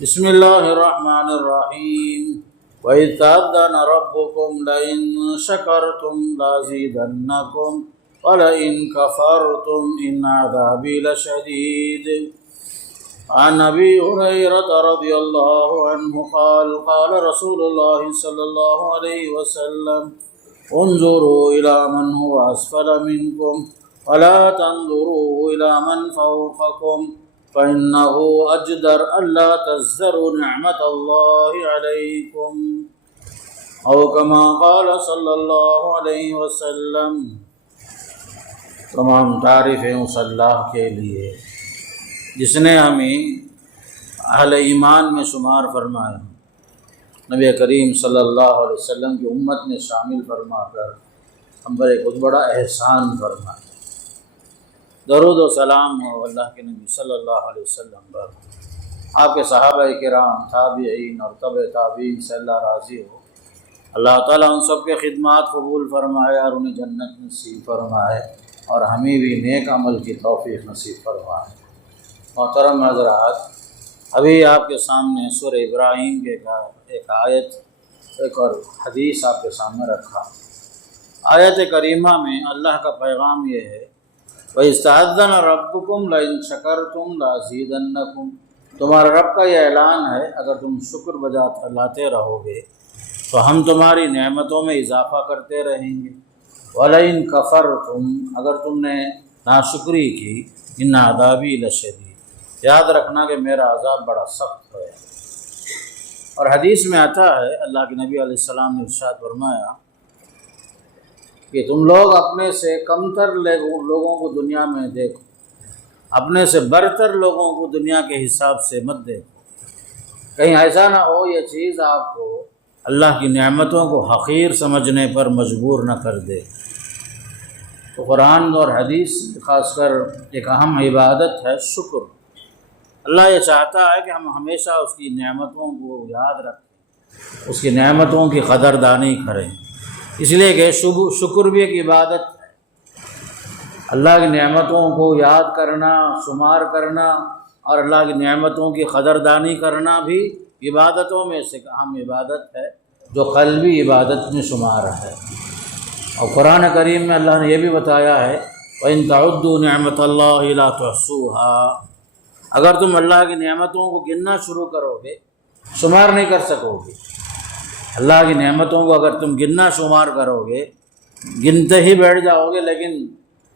بسم اللہ الرحمن الرحیم وَإِذْ تَأَذَّنَ رَبُّكُمْ لَئِن شَكَرْتُمْ لَأَزِيدَنَّكُمْ وَلَئِن كَفَرْتُمْ إِنَّ عَذَابِي لَشَدِيدٌ عن أبي هريرة رضي الله عنه قال رسول الله صلى الله عليه وسلم انظروا إلى من هو أسفل منكم ولا تنظروا إلى من فوقكم فإنه أجدر ألا تزدروا نعمة الله عليكم أو كما قال صلی اللہ علیہ وسلم۔ تمام تعریفیں اس اللہ کے لیے جس نے ہمیں اہل ایمان میں شمار فرمایا، نبی کریم صلی اللہ علیہ وسلم کی امت میں شامل فرما کر ہم پر ایک بہت بڑا احسان فرمایا۔ درود و سلام ہو اللہ کے نبی صلی اللہ علیہ وسلم پر، آپ کے صحابہ کرام، تابعین اور تبع تابعین سے اللہ راضی ہو۔ اللہ تعالیٰ ان سب کے خدمات قبول فرمائے اور انہیں جنت نصیب فرمائے اور ہمیں بھی نیک عمل کی توفیق نصیب فرمائے۔ محترم حضرات، ابھی آپ کے سامنے سورہ ابراہیم کے ایک آیت ایک اور حدیث آپ کے سامنے رکھا۔ آیت کریمہ میں اللہ کا پیغام یہ ہے، وَإِذْ تَأَذَّنَ رَبُّكُمْ لَئِن شَكَرْتُمْ لَأَزِيدَنَّكُمْ، تمہارا رب کا یہ اعلان ہے اگر تم شکر بجا لاتے رہو گے تو ہم تمہاری نعمتوں میں اضافہ کرتے رہیں گے۔ وَلَئِن كَفَرْتُمْ، اگر تم نے ناشکری کی، إِنَّ عَذَابِي لَشَدِيدٌ، یاد رکھنا کہ میرا عذاب بڑا سخت ہے۔ اور حدیث میں آتا ہے، اللہ کے نبی علیہ السلام نے ارشاد فرمایا کہ تم لوگ اپنے سے کمتر لوگوں کو دنیا میں دیکھو، اپنے سے برتر لوگوں کو دنیا کے حساب سے مت دیکھو، کہیں ایسا نہ ہو یہ چیز آپ کو اللہ کی نعمتوں کو حقیر سمجھنے پر مجبور نہ کر دے۔ تو قرآن اور حدیث خاص کر ایک اہم عبادت ہے شکر۔ اللہ یہ چاہتا ہے کہ ہم ہمیشہ اس کی نعمتوں کو یاد رکھیں، اس کی نعمتوں کی قدردانی کریں، اس لیے کہ شکر بھی ایک عبادت ہے۔ اللہ کی نعمتوں کو یاد کرنا، شمار کرنا اور اللہ کی نعمتوں کی قدردانی کرنا بھی عبادتوں میں سے اہم عبادت ہے جو قلبی عبادت میں شمار ہے۔ اور قرآن کریم میں اللہ نے یہ بھی بتایا ہے، وَإِن تَعُدُّوا نِعْمَةَ اللَّهِ لَا تُحْصُوهَا، اگر تم اللہ کی نعمتوں کو گننا شروع کرو گے شمار نہیں کر سکو گے۔ اللہ کی نعمتوں کو اگر تم گننا شمار کرو گے، گنتے ہی بیٹھ جاؤ گے لیکن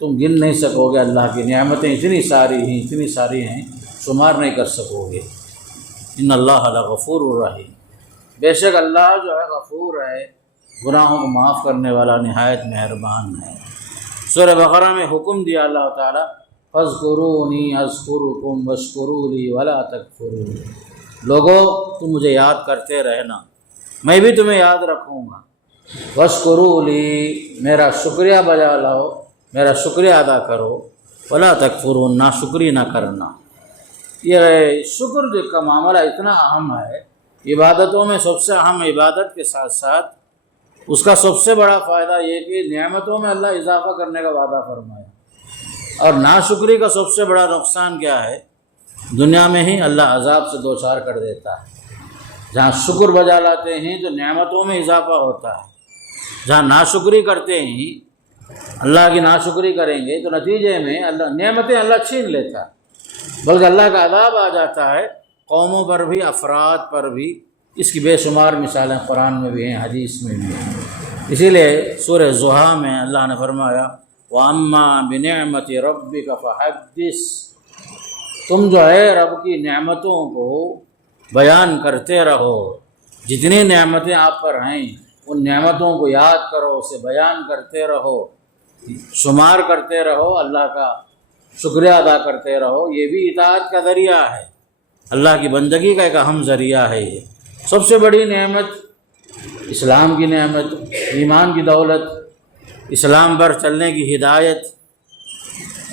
تم گن نہیں سکو گے۔ اللہ کی نعمتیں اتنی ساری ہیں شمار نہیں کر سکو گے۔ ان اللہ لغفور الرحیم، بے شک اللہ جو ہے غفور ہے، گناہوں کو معاف کرنے والا، نہایت مہربان ہے۔ سورہ بقرہ میں حکم دیا اللہ تعالیٰ، فَاذْكُرُونِي أَذْكُرُكُمْ وَاشْكُرُوا لِي وَلَا تَكْفُرُونِ، لوگو تم مجھے یاد کرتے رہنا، میں بھی تمہیں یاد رکھوں گا۔ وَاشْكُرُوا لِي، میرا شکریہ بجا لاؤ، میرا شکریہ ادا کرو، وَلَا تَكْفُرُونَ، ناشکری نہ کرنا۔ یہ شکر کا معاملہ اتنا اہم ہے، عبادتوں میں سب سے اہم عبادت کے ساتھ ساتھ اس کا سب سے بڑا فائدہ یہ کہ نعمتوں میں اللہ اضافہ کرنے کا وعدہ فرمایا، اور ناشکری کا سب سے بڑا نقصان کیا ہے؟ دنیا میں ہی اللہ عذاب سے دوچار کر دیتا ہے۔ جہاں شکر بجا لاتے ہیں تو نعمتوں میں اضافہ ہوتا ہے، جہاں ناشکری کرتے ہیں، اللہ کی ناشکری کریں گے تو نتیجے میں اللہ نعمتیں اللہ چھین لیتا ہے، بلکہ اللہ کا عذاب آ جاتا ہے قوموں پر بھی، افراد پر بھی۔ اس کی بے شمار مثالیں قرآن میں بھی ہیں، حدیث میں بھی ہیں۔ اسی لیے سورہ ضحیٰ میں اللہ نے فرمایا، وَأَمَّا بِنِعْمَةِ رَبِّكَ فَحَدِّثْ، تم جو ہے رب کی نعمتوں کو بیان کرتے رہو، جتنی نعمتیں آپ پر ہیں ان نعمتوں کو یاد کرو، اسے بیان کرتے رہو، شمار کرتے رہو، اللہ کا شکریہ ادا کرتے رہو۔ یہ بھی اطاعت کا ذریعہ ہے، اللہ کی بندگی کا ایک اہم ذریعہ ہے۔ یہ سب سے بڑی نعمت اسلام کی نعمت، ایمان کی دولت، اسلام پر چلنے کی ہدایت،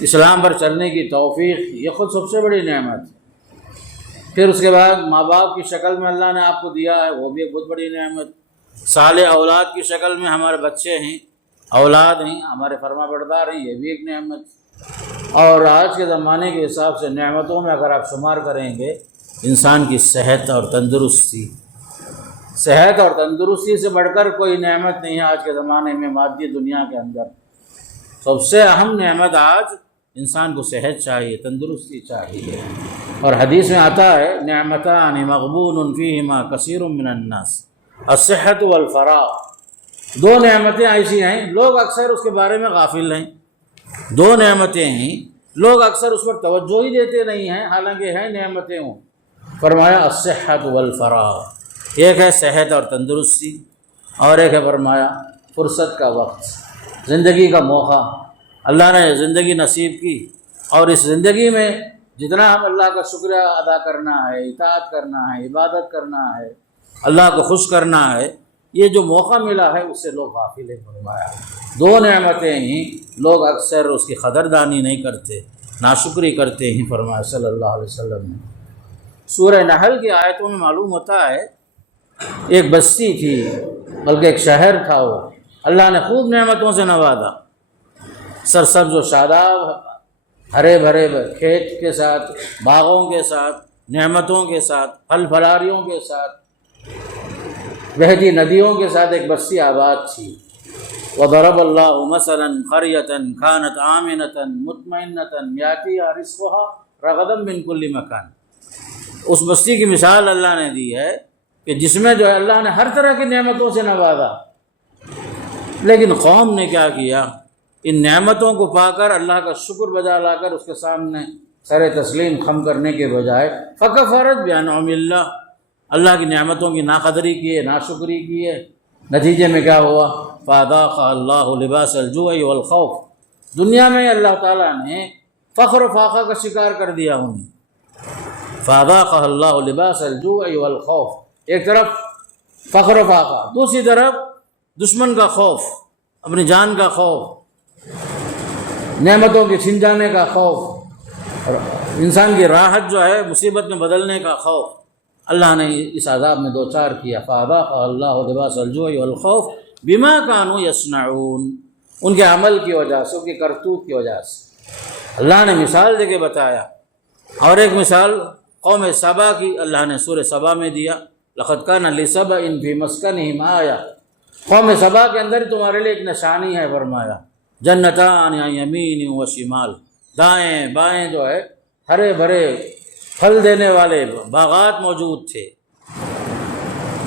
اسلام پر چلنے کی توفیق، یہ خود سب سے بڑی نعمت ہے۔ پھر اس کے بعد ماں باپ کی شکل میں اللہ نے آپ کو دیا ہے، وہ بھی ایک بہت بڑی نعمت۔ صالح اولاد کی شکل میں ہمارے بچے ہیں، اولاد ہیں، ہمارے فرما بردار ہیں، یہ بھی ایک نعمت۔ اور آج کے زمانے کے حساب سے نعمتوں میں اگر آپ شمار کریں گے انسان کی صحت اور تندرستی. صحت اور تندرستی سے بڑھ کر کوئی نعمت نہیں ہے آج کے زمانے میں مادی دنیا کے اندر. سب سے اہم نعمت آج انسان کو صحت چاہیے، تندرستی چاہیے. اور حدیث میں آتا ہے نعمتان مغبون فیہما کثیر من الناس الصحت والفراغ. دو نعمتیں ایسی ہیں لوگ اکثر اس کے بارے میں غافل ہیں. دو نعمتیں ہیں لوگ اکثر اس پر توجہ ہی دیتے نہیں ہیں، حالانکہ ہیں نعمتیں ہوں. فرمایا الصحت والفراغ، ایک ہے صحت اور تندرستی، اور ایک ہے فرمایا فرصت کا وقت، زندگی کا موقع. اللہ نے زندگی نصیب کی، اور اس زندگی میں جتنا ہم اللہ کا شکریہ ادا کرنا ہے، اطاعت کرنا ہے، عبادت کرنا ہے، اللہ کو خوش کرنا ہے، یہ جو موقع ملا ہے اس سے لوگ غافل ہیں. فرمایا دو نعمتیں ہیں لوگ اکثر اس کی قدردانی نہیں کرتے، ناشکری کرتے ہیں. فرمایا صلی اللہ علیہ وسلم نے. سورہ نحل کی آیتوں میں معلوم ہوتا ہے ایک بستی تھی، بلکہ ایک شہر تھا، وہ اللہ نے خوب نعمتوں سے نوازا، سرسبز و شاداب، ہرے بھرے کھیت کے ساتھ، باغوں کے ساتھ، نعمتوں کے ساتھ، پھل پھلاریوں کے ساتھ، بہتی ندیوں کے ساتھ ایک بستی آباد تھی. وضرب اللہ مثلا قریۃ کانت آمنۃ مطمئنۃ یأتیہا رزقها رغدا من کل مکان. اس بستی کی مثال اللہ نے دی ہے کہ جس میں جو ہے اللہ نے ہر طرح کی نعمتوں سے نوازا، لیکن قوم نے کیا کیا؟ ان نعمتوں کو پا کر اللہ کا شکر بجا لا کر اس کے سامنے سر تسلیم خم کرنے کے بجائے فکفرت بانعم اللہ، اللہ کی نعمتوں کی ناقدری کیے، ناشکری کیے. نتیجے میں کیا ہوا؟ فاذاقها اللہ لباس الجوع والخوف. دنیا میں اللہ تعالیٰ نے فخر و فاقہ کا شکار کر دیا انہیں. فاذاقها اللہ لباس الجوع والخوف، ایک طرف فخر و فاقہ، دوسری طرف دشمن کا خوف، اپنی جان کا خوف، نعمتوں کے چھن جانے کا خوف، اور انسان کی راحت جو ہے مصیبت میں بدلنے کا خوف. اللہ نے اس عذاب میں دو چار کیا. فاذاقها اللہ لباس الجوع والخوف بما كانوا يصنعون، ان کے عمل کی وجہ سے، ان کی کرتوت کی وجہ سے. اللہ نے مثال دے کے بتایا. اور ایک مثال قوم سبا کی اللہ نے سورہ سبا میں دیا. لقد كان لسبأ في مسكنهم آية، قوم سبا کے اندر تمہارے لیے ایک نشانی ہے. فرمایا جنتان عن یمین و شمال، دائیں بائیں جو ہے ہرے بھرے پھل دینے والے باغات موجود تھے.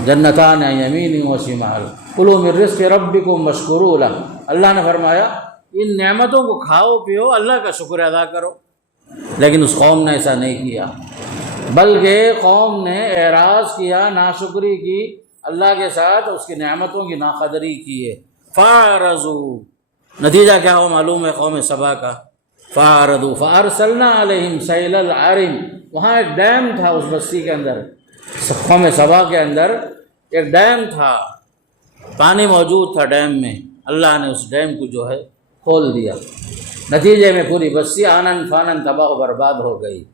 جنتان عن یمین و شمال کلوا من رزق ربکم واشکروا لہ. اللہ نے فرمایا ان نعمتوں کو کھاؤ پیو، اللہ کا شکر ادا کرو. لیکن اس قوم نے ایسا نہیں کیا، بلکہ قوم نے اعراض کیا، ناشکری کی اللہ کے ساتھ، اس کی نعمتوں کی ناقدری کی ہے. فاعرضوا، نتیجہ کیا ہو معلوم ہے قوم سبا کا؟ فاعرضوا فارسلنا علیہم سیل العرم. وہاں ایک ڈیم تھا اس بستی کے اندر، قوم سبا کے اندر ایک ڈیم تھا، پانی موجود تھا ڈیم میں. اللہ نے اس ڈیم کو جو ہے کھول دیا. نتیجے میں پوری بستی آنن فانن تباہ و برباد ہو گئی.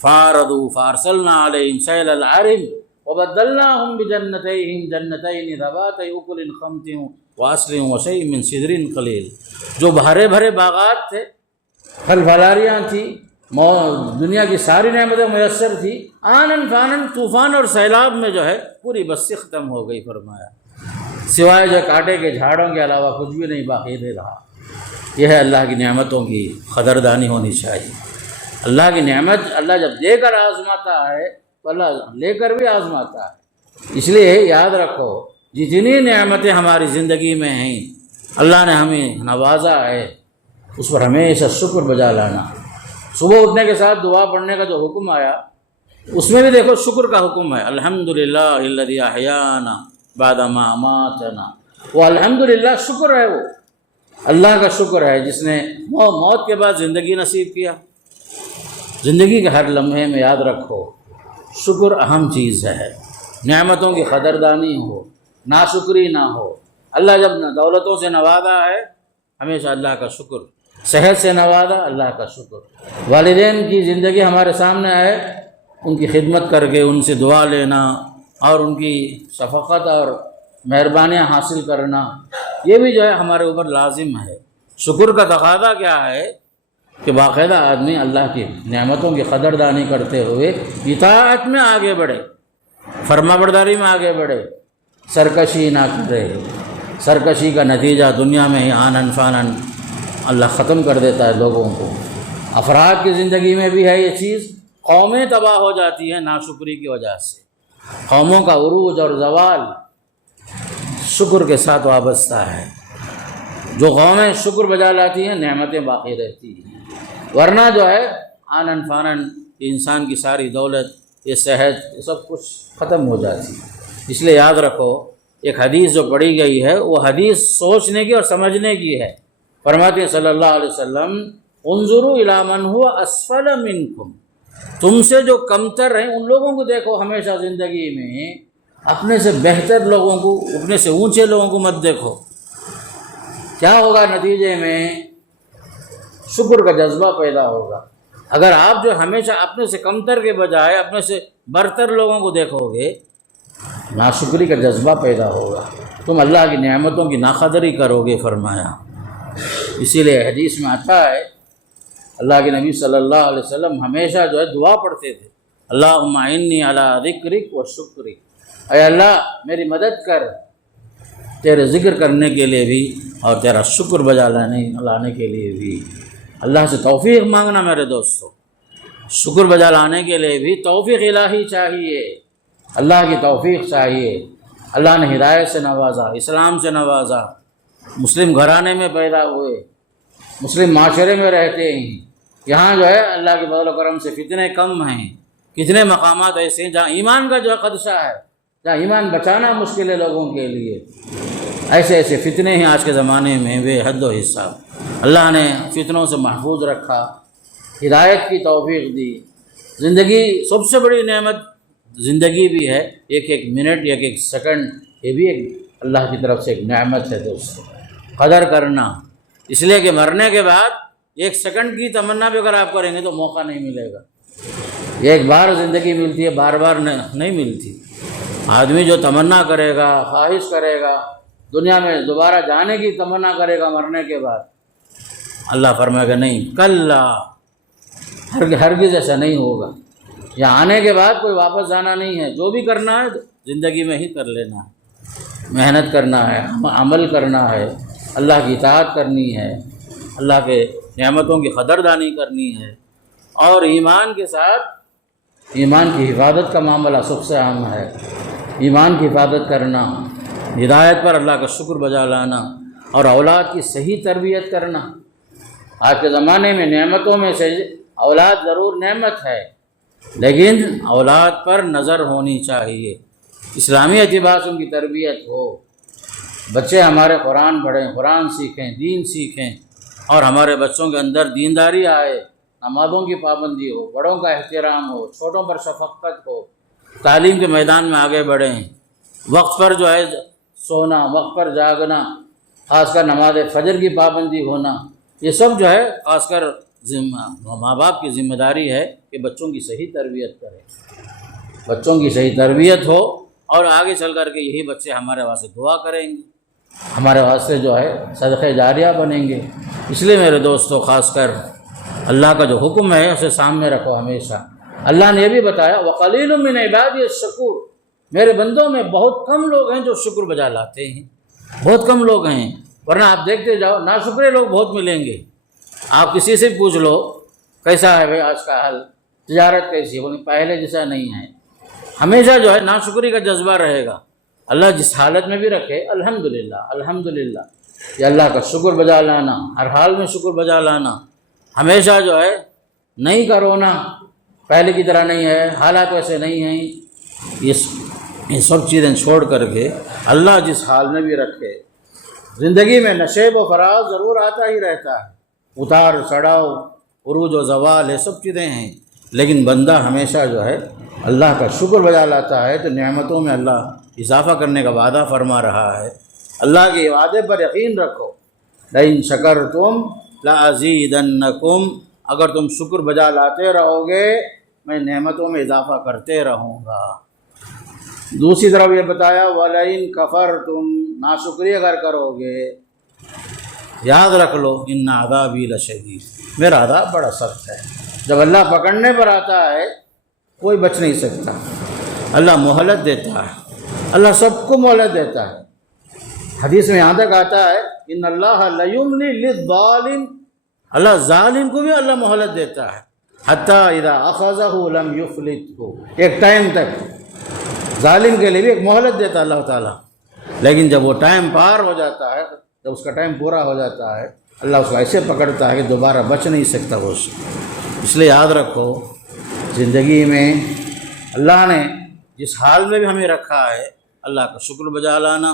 فاعرضوا فارسلنا علیہم سیل العرم وبدلناہم بجنتیہم جنتین ذواتئی اکل خمط واصل وشیء من سدر قلیل. جو ہرے بھرے باغات تھے، پھل پھلاریاں تھیں، دنیا کی ساری نعمتیں میسر تھی، آنن فانن طوفان اور سیلاب میں جو ہے پوری بستی ختم ہو گئی. فرمایا سوائے جو کانٹے کے جھاڑوں کے علاوہ کچھ بھی نہیں باقی نہیں رہا. یہ ہے اللہ کی نعمتوں کی قدردانی ہونی چاہیے. اللہ کی نعمت اللہ جب دے کر آزماتا ہے تو اللہ لے کر بھی آزماتا ہے. اس لیے یاد رکھو جتنی نعمتیں ہماری زندگی میں ہیں اللہ نے ہمیں نوازا ہے، اس پر ہمیشہ شکر بجا لانا. صبح اٹھنے کے ساتھ دعا پڑھنے کا جو حکم آیا اس میں بھی دیکھو شکر کا حکم ہے. الحمدللہ الذی احیانا بعد ما اماتنا. وہ الحمدللہ شکر ہے، وہ اللہ کا شکر ہے جس نے موت کے بعد زندگی نصیب کیا. زندگی کے ہر لمحے میں یاد رکھو شکر اہم چیز ہے. نعمتوں کی قدردانی ہو، ناشکری نہ ہو. اللہ جب دولتوں سے نوازا ہے ہمیشہ اللہ کا شکر، صحت سے نوازا اللہ کا شکر. والدین کی زندگی ہمارے سامنے ہے، ان کی خدمت کر کے ان سے دعا لینا اور ان کی شفقت اور مہربانیاں حاصل کرنا، یہ بھی جو ہے ہمارے اوپر لازم ہے. شکر کا تقاضا کیا ہے کہ باقاعدہ آدمی اللہ کی نعمتوں کی قدردانی کرتے ہوئے اطاعت میں آگے بڑھے، فرما برداری میں آگے بڑھے، سرکشی نہ کرے۔ سرکشی کا نتیجہ دنیا میں ہی آنن فانن اللہ ختم کر دیتا ہے لوگوں کو۔ افراد کی زندگی میں بھی ہے یہ چیز، قومیں تباہ ہو جاتی ہیں ناشکری کی وجہ سے۔ قوموں کا عروج اور زوال شکر کے ساتھ وابستہ ہے۔ جو قومیں شکر بجا لاتی ہیں نعمتیں باقی رہتی ہیں، ورنہ جو ہے آنن فانن انسان کی ساری دولت، یہ صحت، یہ سب کچھ ختم ہو جاتی ہے۔ اس لیے یاد رکھو، ایک حدیث جو پڑھی گئی ہے وہ حدیث سوچنے کی اور سمجھنے کی ہے۔ فرماتے ہیں صلی اللہ علیہ وسلم، انظروا الی من هو اسفل منکم، تم سے جو کمتر ہیں ان لوگوں کو دیکھو ہمیشہ زندگی میں، اپنے سے بہتر لوگوں کو، اپنے سے اونچے لوگوں کو مت دیکھو۔ کیا ہوگا نتیجے میں؟ شکر کا جذبہ پیدا ہوگا۔ اگر آپ جو ہمیشہ اپنے سے کمتر کے بجائے اپنے سے برتر لوگوں کو دیکھو گے، ناشکری کا جذبہ پیدا ہوگا، تم اللہ کی نعمتوں کی ناقدری کرو گے فرمایا۔ اسی لیے حدیث میں آتا ہے، اللہ کے نبی صلی اللہ علیہ وسلم ہمیشہ جو ہے دعا پڑھتے تھے، اللہم اعنی علی ذکرک و شکرک، اے اللہ میری مدد کر تیرے ذکر کرنے کے لیے بھی اور تیرا شکر بجا لانے کے لیے بھی۔ اللہ سے توفیق مانگنا میرے دوستو، شکر بجا لانے کے لیے بھی توفیق الہی چاہیے، اللہ کی توفیق چاہیے۔ اللہ نے ہدایت سے نوازا، اسلام سے نوازا، مسلم گھرانے میں پیدا ہوئے، مسلم معاشرے میں رہتے ہیں، یہاں جو ہے اللہ کے فضل و کرم سے فتنے کم ہیں۔ کتنے مقامات ایسے ہیں جہاں ایمان کا جو ہے خدشہ ہے، جہاں ایمان بچانا مشکل ہے لوگوں کے لیے۔ ایسے ایسے فتنے ہیں آج کے زمانے میں بے حد و حساب۔ اللہ نے فتنوں سے محفوظ رکھا، ہدایت کی توفیق دی۔ زندگی سب سے بڑی نعمت زندگی بھی ہے، ایک ایک منٹ، ایک ایک سیکنڈ، یہ بھی ایک اللہ کی طرف سے ایک نعمت ہے دوستو، قدر کرنا۔ اس لیے کہ مرنے کے بعد ایک سیکنڈ کی تمنا بھی اگر آپ کریں گے تو موقع نہیں ملے گا۔ ایک بار زندگی ملتی ہے، بار بار نہیں ملتی۔ آدمی جو تمنا کرے گا، خواہش کرے گا، دنیا میں دوبارہ جانے کی تمنا کرے گا مرنے کے بعد، اللہ فرمائے گا نہیں، کلا، ہرگز ایسا نہیں ہوگا۔ یہاں آنے کے بعد کوئی واپس جانا نہیں ہے، جو بھی کرنا ہے زندگی میں ہی کر لینا ہے، محنت کرنا ہے، عمل کرنا ہے، اللہ کی اطاعت کرنی ہے، اللہ کے نعمتوں کی قدردانی کرنی ہے، اور ایمان کے ساتھ ایمان کی حفاظت کا معاملہ سب سے اہم ہے۔ ایمان کی حفاظت کرنا، ہدایت پر اللہ کا شکر بجا لانا، اور اولاد کی صحیح تربیت کرنا۔ آج کے زمانے میں نعمتوں میں سے اولاد ضرور نعمت ہے، لیکن اولاد پر نظر ہونی چاہیے، اسلامی اعتبار سے ان کی تربیت ہو۔ بچے ہمارے قرآن پڑھیں، قرآن سیکھیں، دین سیکھیں، اور ہمارے بچوں کے اندر دینداری آئے، نمازوں کی پابندی ہو، بڑوں کا احترام ہو، چھوٹوں پر شفقت ہو، تعلیم کے میدان میں آگے بڑھیں، وقت پر جو ہے سونا، وقت پر جاگنا، خاص کر نماز فجر کی پابندی ہونا، یہ سب جو ہے خاص کر ماں باپ کی ذمہ داری ہے کہ بچوں کی صحیح تربیت کریں، بچوں کی صحیح تربیت ہو، اور آگے چل کر کے یہی بچے ہمارے واسطے دعا کریں گے، ہمارے واسطے جو ہے صدقہ جاریہ بنیں گے۔ اس لیے میرے دوستو، خاص کر اللہ کا جو حکم ہے اسے سامنے رکھو ہمیشہ۔ اللہ نے یہ بھی بتایا، وَقَلِيلٌ مِّنْ عِبَادِيَ الشَّكُورُ، میرے بندوں میں بہت کم لوگ ہیں جو شکر بجا لاتے ہیں، بہت کم لوگ ہیں، ورنہ آپ دیکھتے جاؤ ناشکرے لوگ بہت ملیں گے۔ آپ کسی سے پوچھ لو کیسا ہے بھائی آج کا حال، تجارت کیسی ہے، بولیں پہلے جیسا نہیں ہے۔ ہمیشہ جو ہے ناشکری کا جذبہ رہے گا۔ اللہ جس حالت میں بھی رکھے، الحمدللہ الحمدللہ، یہ اللہ کا شکر بجا لانا، ہر حال میں شکر بجا لانا، ہمیشہ جو ہے نہیں کا رونا پہلے کی طرح نہیں ہے، حالات ویسے نہیں ہیں، یہ سب چیزیں چھوڑ کر کے اللہ جس حال میں بھی رکھے۔ زندگی میں نشیب و فراز ضرور آتا ہی رہتا ہے، اتار چڑھاؤ، عروج و زوال، یہ سب چیزیں ہیں، لیکن بندہ ہمیشہ جو ہے اللہ کا شکر بجا لاتا ہے تو نعمتوں میں اللہ اضافہ کرنے کا وعدہ فرما رہا ہے۔ اللہ کے وعدے پر یقین رکھو، لئن شکرتم لازیدنکم، اگر تم شکر بجا لاتے رہو گے میں نعمتوں میں اضافہ کرتے رہوں گا۔ دوسری طرف یہ بتایا، وَلَئِن كَفَرْتُمْ، ناشکری اگر کرو گے یاد رکھ لو ان عذابی لشدید، میرا عذاب بڑا سخت ہے۔ جب اللہ پکڑنے پر آتا ہے کوئی بچ نہیں سکتا، اللہ مہلت دیتا ہے، اللہ سب کو مہلت دیتا ہے۔ حدیث میں یہاں تک آتا ہے ان اللہ لیملی للظالم، اللہ ظالم کو بھی اللہ مہلت دیتا ہے، حتیٰ اذا اخذہ لم یفلتہ، ایک ٹائم تک ظالم کے لیے بھی ایک مہلت دیتا ہے اللہ تعالیٰ، لیکن جب وہ ٹائم پار ہو جاتا ہے، جب اس کا ٹائم پورا ہو جاتا ہے، اللہ اس کو ایسے پکڑتا ہے کہ دوبارہ بچ نہیں سکتا وہ اس سے۔ اس لیے یاد رکھو زندگی میں اللہ نے جس حال میں بھی ہمیں رکھا ہے، اللہ کا شکر بجا لانا،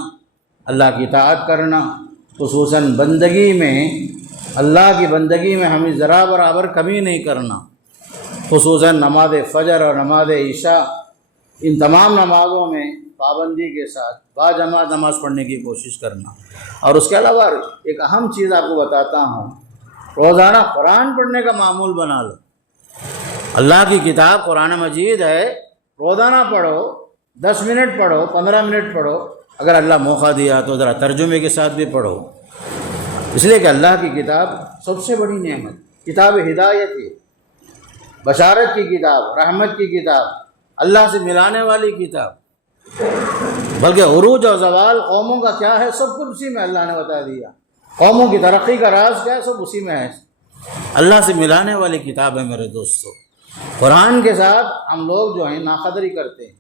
اللہ کی اطاعت کرنا، خصوصاً بندگی میں، اللہ کی بندگی میں ہمیں ذرا برابر کمی نہیں کرنا، خصوصاً نماز فجر اور نماز عشاء، ان تمام نمازوں میں پابندی کے ساتھ باجماعت نماز پڑھنے کی کوشش کرنا۔ اور اس کے علاوہ ایک اہم چیز آپ کو بتاتا ہوں، روزانہ قرآن پڑھنے کا معمول بنا لو۔ اللہ کی کتاب قرآن مجید ہے، روزانہ پڑھو، 10 منٹ پڑھو، 15 منٹ پڑھو، اگر اللہ موقع دیا تو ذرا ترجمے کے ساتھ بھی پڑھو، اس لیے کہ اللہ کی کتاب سب سے بڑی نعمت، کتاب ہدایت ہے، بشارت کی کتاب، رحمت کی کتاب، اللہ سے ملانے والی کتاب، بلکہ عروج اور زوال قوموں کا کیا ہے سب کچھ اسی میں اللہ نے بتا دیا، قوموں کی ترقی کا راز کیا ہے سب اسی میں ہے۔ اللہ سے ملانے والی کتاب ہے میرے دوستو۔ قرآن کے ساتھ ہم لوگ جو ہیں ناقدری کرتے ہیں،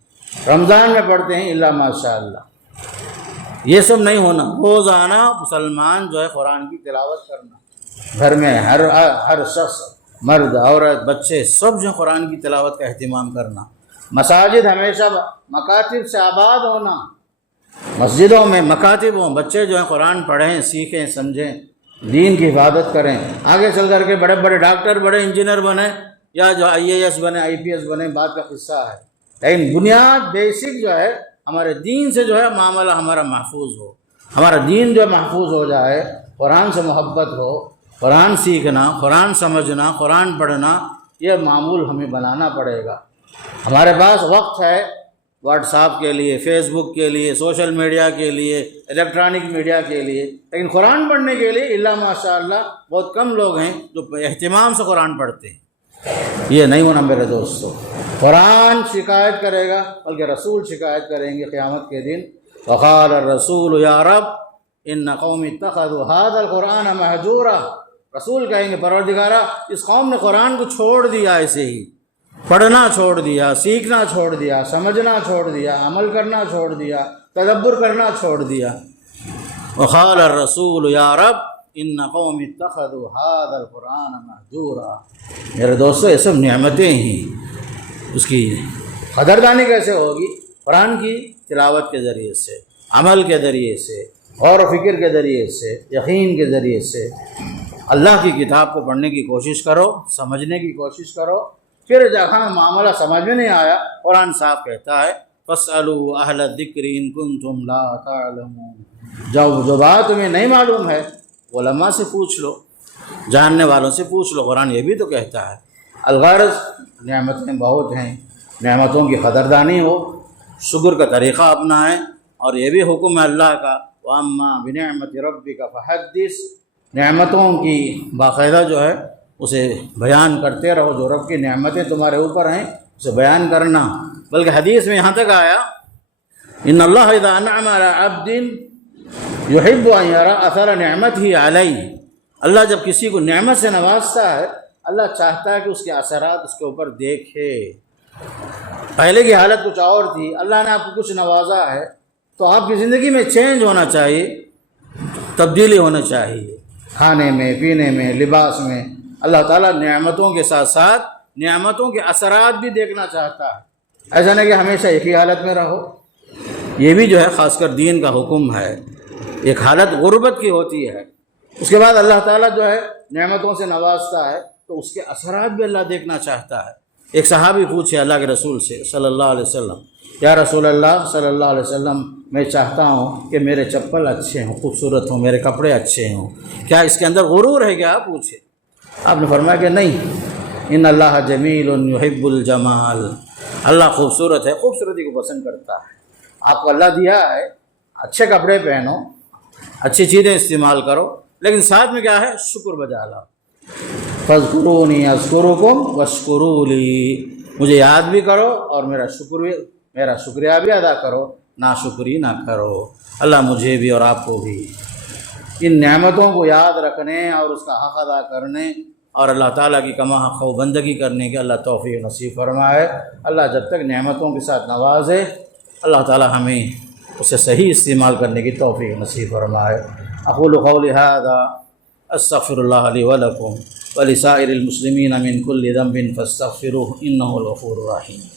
رمضان میں پڑھتے ہیں الا ماشاء اللہ، یہ سب نہیں ہونا۔ روزانہ مسلمان جو ہے قرآن کی تلاوت کرنا، گھر میں ہر شخص، مرد عورت بچے سب جو قرآن کی تلاوت کا اہتمام کرنا، مساجد ہمیشہ مکاتب سے آباد ہونا، مسجدوں میں مکاتب ہوں، بچے جو ہیں قرآن پڑھیں، سیکھیں، سمجھیں، دین کی حفاظت کریں، آگے چل کر کے بڑے بڑے ڈاکٹر، بڑے انجینئر بنیں، یا جو IAS بنے، IPS بنے، بات کا قصہ ہے، لیکن بنیاد بیسک جو ہے ہمارے دین سے جو ہے معاملہ ہمارا محفوظ ہو، ہمارا دین جو محفوظ ہو جائے، قرآن سے محبت ہو، قرآن سیکھنا، قرآن سمجھنا، قرآن پڑھنا، یہ معمول ہمیں بنانا پڑے گا۔ ہمارے پاس وقت ہے واٹس ایپ کے لیے، فیس بک کے لیے، سوشل میڈیا کے لیے، الیکٹرانک میڈیا کے لیے، لیکن قرآن پڑھنے کے لیے الا ماشاء اللہ بہت کم لوگ ہیں جو اہتمام سے قرآن پڑھتے ہیں۔ یہ نہیں ہونا میرے دوستو، قرآن شکایت کرے گا، بلکہ رسول شکایت کریں گے قیامت کے دن، وقال الرسول یا رب ان قوم اتخذوا هذا القرآن مہجورا، رسول کہیں گے پروردگارا اس قوم نے قرآن کو چھوڑ دیا، ایسے ہی پڑھنا چھوڑ دیا، سیکھنا چھوڑ دیا، سمجھنا چھوڑ دیا، عمل کرنا چھوڑ دیا، تدبر کرنا چھوڑ دیا۔ وقال الرسول یا رب ان قوم اتخذوا هذا القرآن مہجورا۔ میرے دوستو یہ سب نعمتیں ہیں، اس کی قدردانی کیسے ہوگی؟ قرآن کی تلاوت کے ذریعے سے، عمل کے ذریعے سے، غور و فکر کے ذریعے سے، یقین کے ذریعے سے۔ اللہ کی کتاب کو پڑھنے کی کوشش کرو، سمجھنے کی کوشش کرو، پھر جہاں معاملہ سمجھ میں نہیں آیا، قرآن صاحب کہتا ہے فَاسْأَلُوا أَهْلَ الذِّكْرِ إِن كُنتُمْ لَا تَعْلَمُونَ، جو بات تمہیں نہیں معلوم ہے علماء سے پوچھ لو، جاننے والوں سے پوچھ لو۔ قرآن یہ بھی تو کہتا ہے الغرض نعمتیں بہت ہیں، نعمتوں کی قدردانی ہو، شکر کا طریقہ اپنائیں، اور یہ بھی حکم ہے اللہ کا وَأَمَّا بِنِعْمَةِ رَبِّكَ فَحَدِّثْ، نعمتوں کی باقاعدہ جو ہے اسے بیان کرتے رہو، جو رب کی نعمتیں تمہارے اوپر ہیں اسے بیان کرنا۔ بلکہ حدیث میں یہاں تک آیا ان اللہ اذا انعم علی عبد یحب ان یرى اثر نعمتہ علیہ، اللہ جب کسی کو نعمت سے نوازتا ہے اللہ چاہتا ہے کہ اس کے اثرات اس کے اوپر دیکھے۔ پہلے کی حالت کچھ اور تھی، اللہ نے آپ کو کچھ نوازا ہے تو آپ کی زندگی میں چینج ہونا چاہیے، تبدیلی ہونا چاہیے، کھانے میں، پینے میں، لباس میں۔ اللہ تعالیٰ نعمتوں کے ساتھ ساتھ نعمتوں کے اثرات بھی دیکھنا چاہتا ہے، ایسا نہیں کہ ہمیشہ ایک ہی حالت میں رہو۔ یہ بھی جو ہے خاص کر دین کا حکم ہے، ایک حالت غربت کی ہوتی ہے، اس کے بعد اللہ تعالیٰ جو ہے نعمتوں سے نوازتا ہے تو اس کے اثرات بھی اللہ دیکھنا چاہتا ہے۔ ایک صحابی پوچھے اللہ کے رسول سے صلی اللہ علیہ وسلم، یا رسول اللہ صلی اللہ علیہ وسلم میں چاہتا ہوں کہ میرے چپل اچھے ہوں، خوبصورت ہوں، میرے کپڑے اچھے ہوں، کیا اس کے اندر غرور ہے کیا؟ پوچھے۔ آپ نے فرمایا کہ نہیں، ان اللہ جمیل یحب الجمال، اللہ خوبصورت ہے، خوبصورتی کو پسند کرتا ہے۔ آپ کو اللہ دیا ہے، اچھے کپڑے پہنو، اچھی چیزیں استعمال کرو، لیکن ساتھ میں کیا ہے؟ شکر بجا لاؤ۔ فاذکرونی اذکرکم واشکروا لی، مجھے یاد بھی کرو اور میرا شکریہ بھی ادا کرو، ناشکری نہ کرو۔ اللہ مجھے بھی اور آپ کو بھی ان نعمتوں کو یاد رکھنے اور اس کا حق ادا کرنے اور اللہ تعالیٰ کی کما حق و بندگی کرنے کے اللہ توفیق نصیب فرمائے۔ اللہ جب تک نعمتوں کے ساتھ نوازے، اللہ تعالیٰ ہمیں اسے صحیح استعمال کرنے کی توفیق نصیب فرمائے۔ اقول قولی ھذا استغفر اللہ لی ولکم ولسائر المسلمین من کل ذنب فاستغفروہ انہ الغفور الرحیم۔